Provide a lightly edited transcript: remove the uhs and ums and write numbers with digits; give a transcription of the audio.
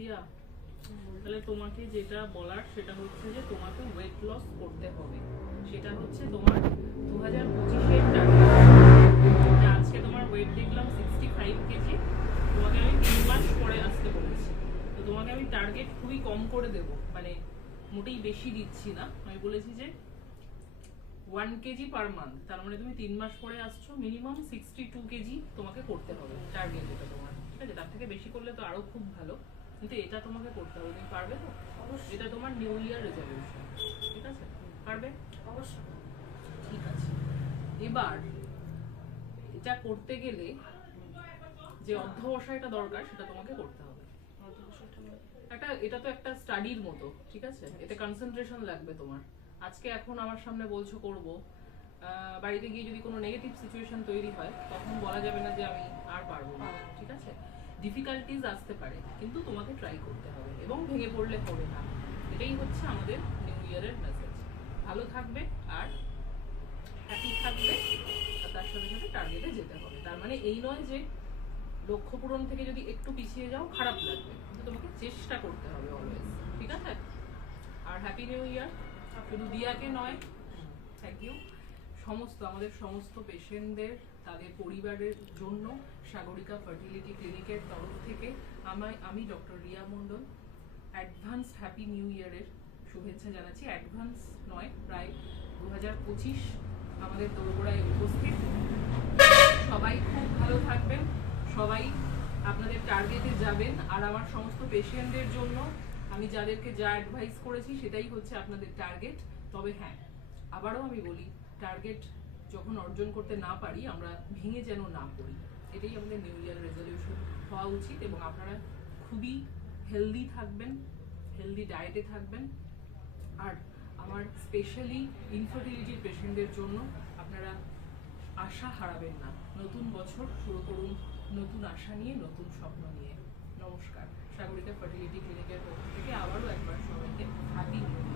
দিয়া তাহলে তোমাকে যেটা বলার সেটা হচ্ছে যে তোমাকে ওয়েট লস করতে হবে। সেটা হচ্ছে তোমার 2025-এর টার্গেট। আজকে তোমার ওয়েট দেখলাম 65 কেজি। তোমাকে আমি 3 মাস পরে আসতে বলেছি, তো তোমাকে আমি টার্গেট খুবই কম করে দেব, মানে মোটেই বেশি দিচ্ছি না। আমি বলেছি যে 1 কেজি পার মান্থ, তার মানে তুমি 3 মাস পরে আসছো, মিনিমাম 62 কেজি তোমাকে করতে হবে টার্গেট এটা তোমার, ঠিক আছে? তার থেকে বেশি করলে তো আরো খুব ভালো, কিন্তু এটা তোমাকে করতে হবে। তুমি পারবে তো? অবশ্যই। এটা তোমার নিউ ইয়ার রেজলিউশন, ঠিক আছে? পারবে? অবশ্যই। ঠিক আছে। এবার এটা করতে গেলে যে অধ্যবসায়টা দরকার সেটা তোমাকে করতে হবে। এটা তো একটা স্টাডির মতো, ঠিক আছে? এতে কনসেন্ট্রেশন লাগবে তোমার। আজকে এখন আমার সামনে বলছো করব, বাড়িতে গিয়ে যদি কোনো নেগেটিভ সিচুয়েশন তৈরি হয় তখন বলা যাবে না যে আমি আর পারবো না, ঠিক আছে? ডিফিকাল্টিজ আসতে পারে, কিন্তু তোমাকে ট্রাই করতে হবে এবং ভেঙে পড়লে হবে না। এটাই হচ্ছে আমাদের নিউ ইয়ারের মেসেজ। ভালো থাকবে আর হ্যাপি থাকবে, আর তার সাথে সাথে টার্গেটে যেতে হবে। তার মানে এই নয় যে লক্ষ্য পূরণ থেকে যদি একটু পিছিয়ে যাও খারাপ লাগবে, কিন্তু তোমাকে চেষ্টা করতে হবে অলওয়েজ, ঠিক আছে? আর হ্যাপি নিউ ইয়ার শুধু দিয়াকে নয়, থ্যাংক ইউ আমাদের সমস্ত পেশেন্টদের, তাদের পরিবারের জন্য সাগরিকা ফার্টিলিটি ক্লিনিকের তরফ থেকে আমি doctor Riya Mondal advance happy new ইয়ারের শুভেচ্ছা জানাচ্ছি। অ্যাডভান্স নয়, প্রায় 2025 আমাদের দোরগোড়ায় উপস্থিত। সবাই খুব ভালো থাকবেন, সবাই আপনাদের টার্গেটে যাবেন। আর আমার সমস্ত পেশেন্টদের জন্য আমি যাদেরকে যা অ্যাডভাইস করেছি সেটাই হচ্ছে আপনাদের টার্গেট। তবে হ্যাঁ, আবারও আমি বলি, টার্গেট যখন অর্জন করতে না পারি আমরা ভেঙে যেন না পড়ি, এটাই আমাদের নিউ ইয়ার রেজলিউশন হওয়া উচিত। এবং আপনারা খুবই হেলদি থাকবেন, হেলদি ডায়েটে থাকবেন। আর আমার স্পেশালি ইনফার্টিলিটির পেশেন্টদের জন্য আপনারা আশা হারাবেন না। নতুন বছর শুরু করুন নতুন আশা নিয়ে, নতুন স্বপ্ন নিয়ে। নমস্কার। সাগরিকা ফার্টিলিটি ক্লিনিকের পক্ষ থেকে আবারও একবার সবাইকে হ্যাপি নিউ ইয়ার।